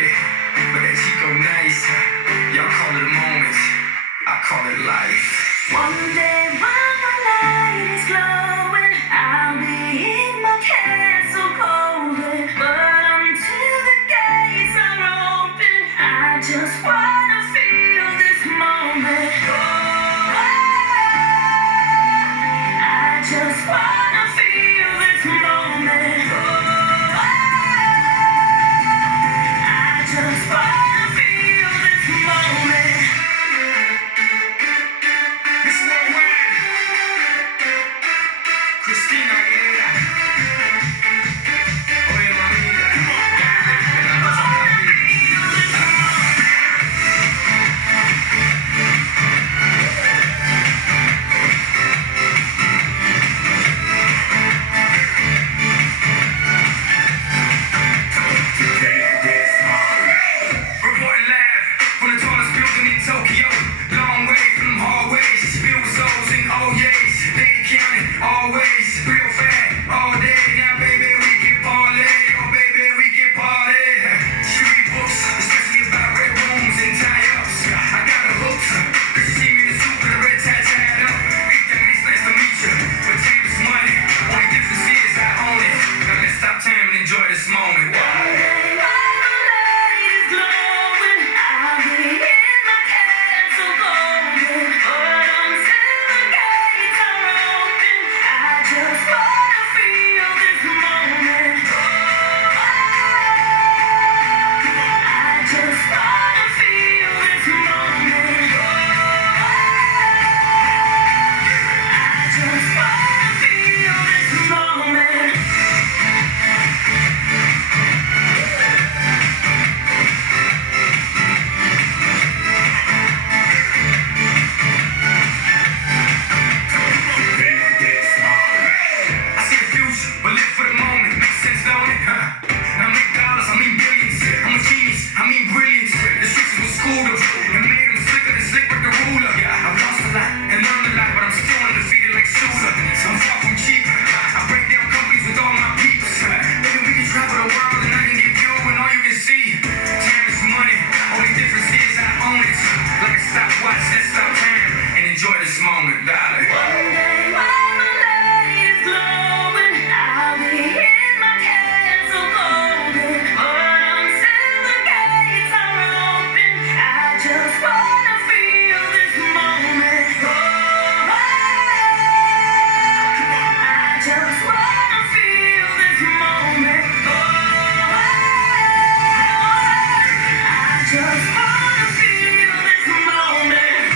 it, but that Chico nice. Y'all call it a moment, I call it life. One day when my light is glowing, I'll be in my castle golden. But until the gates are open, I just wanna feel this moment. Oh, I just wanna feel this moment. Oh, I just wanna feel this moment. This worldwide, Christina Aguilera. Oye, mamita, dale, que la cosa está rica. Reporting live from the tallest building in Tokyo. Long way from them hallways. Bill souls and oh yes, they ain't counting always. Real fat all day. Now baby we can parlay. Oh baby we can party. She read books, especially about red rooms and tie-ups. I got her hooked. Cause she see me in the suit with a red tie tied up. Big thing, it's nice to meet you. But time is money. Only difference is I own it. Now let's stop time and enjoy this moment. I see the future, but live for the moment. Makes sense, don't it? Now make dollars, I mean billions. I'm a genius, I mean brilliance. The streets was schooled up and made them slicker than slick with the ruler. I've lost a lot and learned a lot, but I'm still undefeated like Shooter. I'm far from cheap. I break down companies with all my peeps. Maybe we can travel the world and I can give you and all you can see. Time is money, only difference is I own it. Like a stopwatch, let's stop time and enjoy this moment, darling. One day when my light is glowing, I'll be in my castle golden. But until the gates are open, I just wanna feel this moment. Oh, I just wanna feel this moment. Oh, I just wanna feel this moment.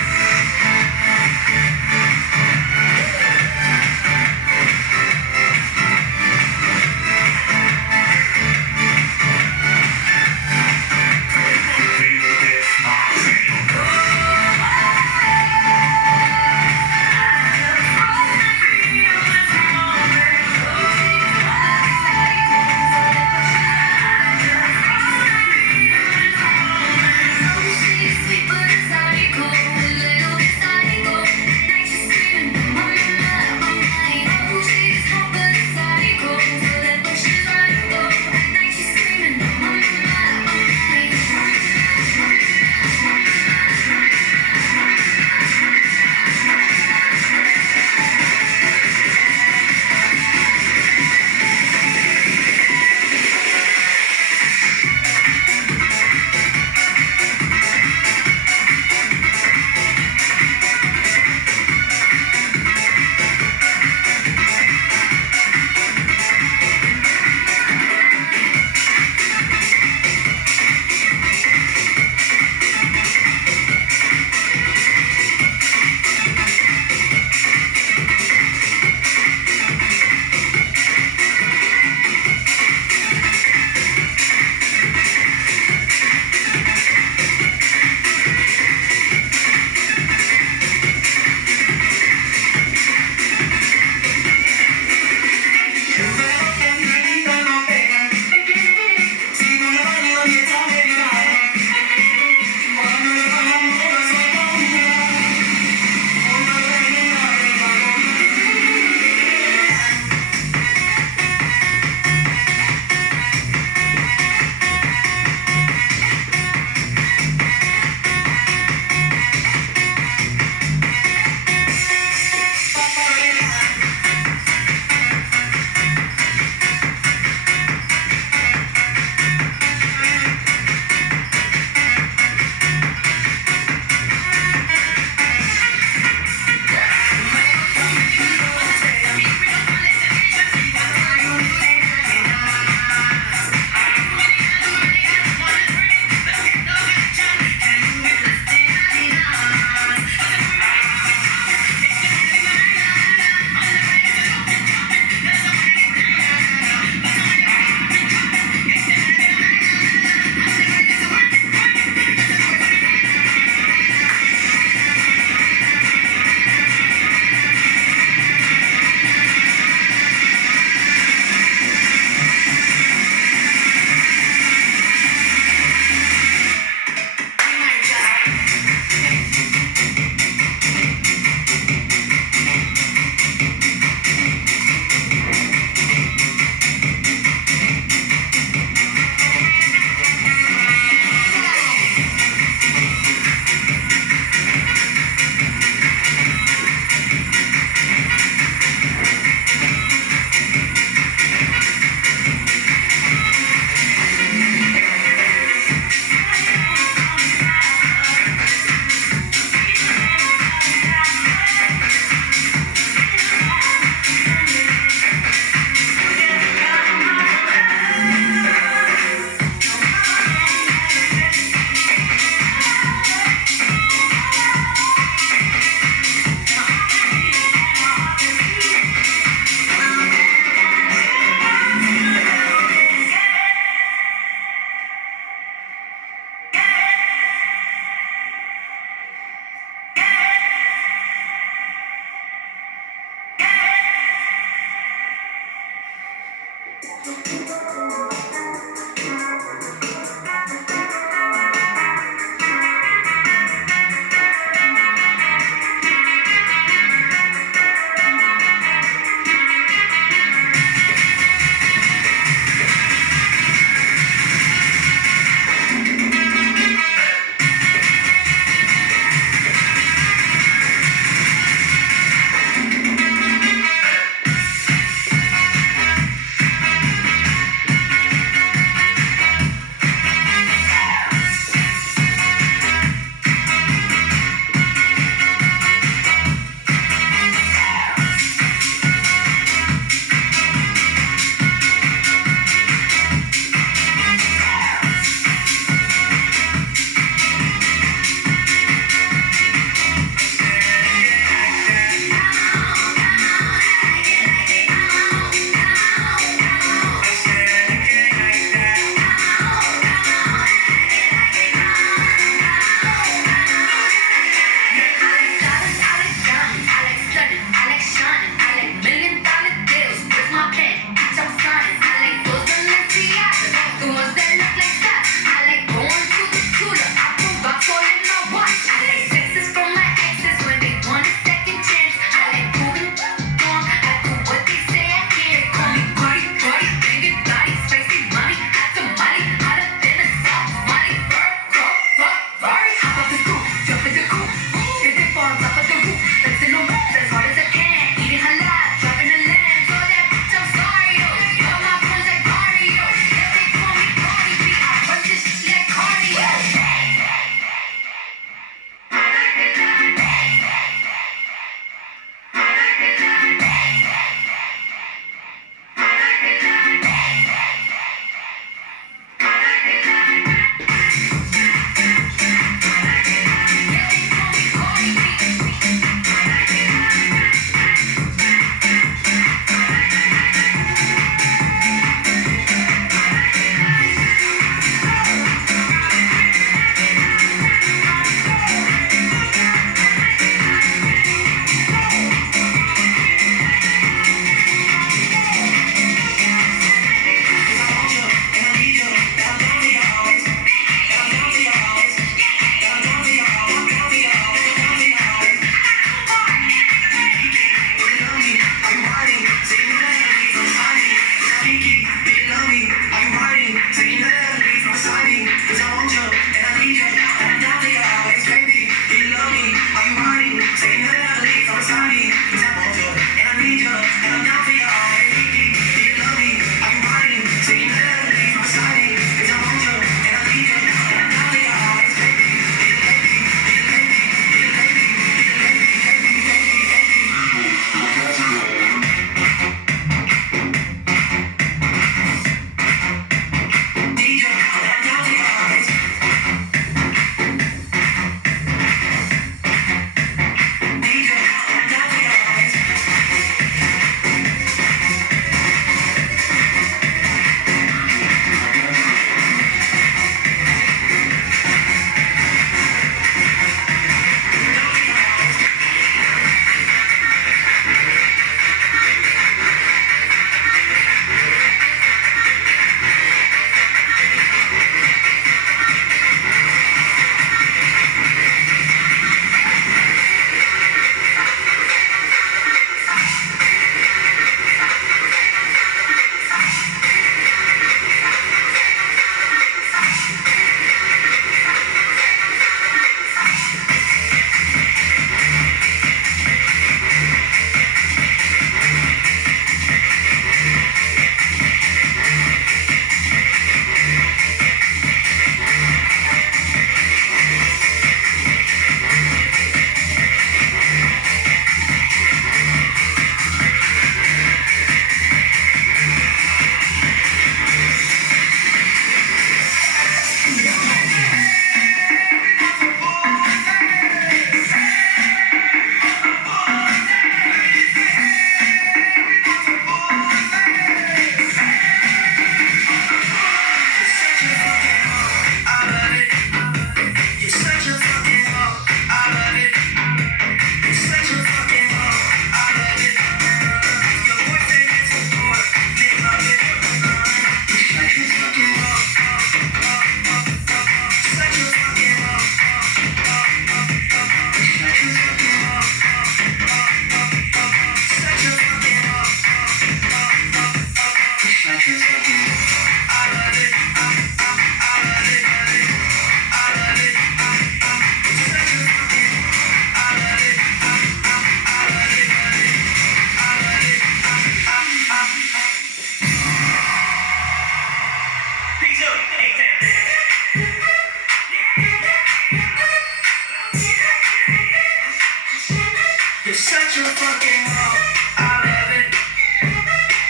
fucking hoe. I love it.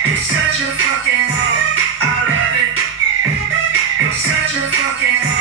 You're such a fucking hoe. I love it. You're such a fucking hoe.